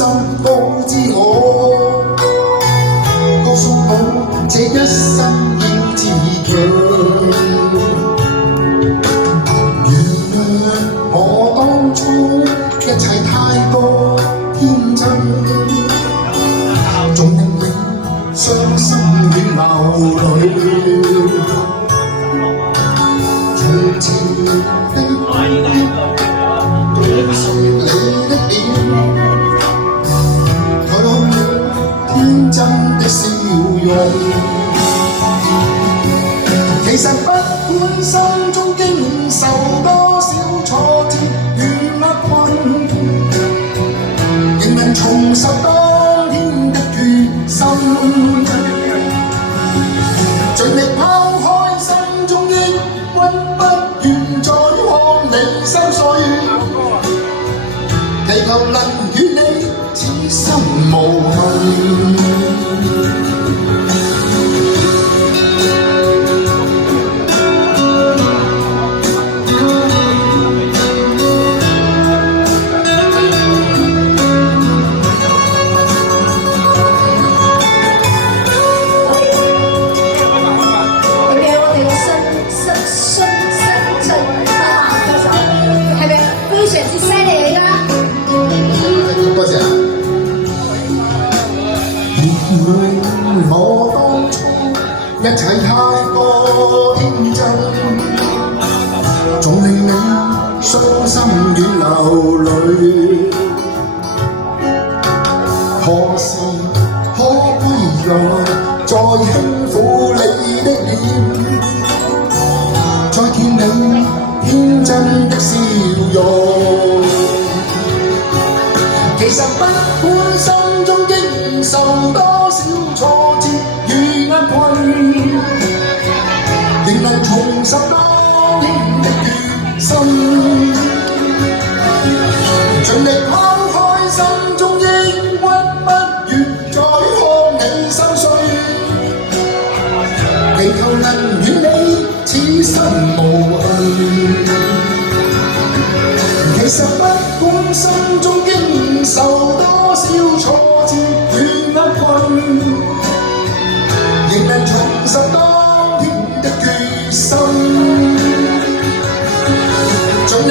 心告知我，告訴我這一生要自強。我當初一切太過天真，總令你傷心與流淚。從前的你的臉，看到天真的笑容。其實不管心中經受多少挫折與厄困，仍能重拾當天的決心，盡力拋開心中抑鬱，不願再看你心碎，祈求能與你此生無憾。我當初一切太過天真，總令你傷心與流淚。何時可歸來，再輕撫你的臉，再見你天真的笑容。其實不管心中經受多少挫折與厄困，仍能重拾當年的決心，盡力拋開心中抑鬱，不願再看你心碎，祈求能與你此生無憾。其實不管心中經受多少挫折與厄困，仍能重拾當天的決心，盡力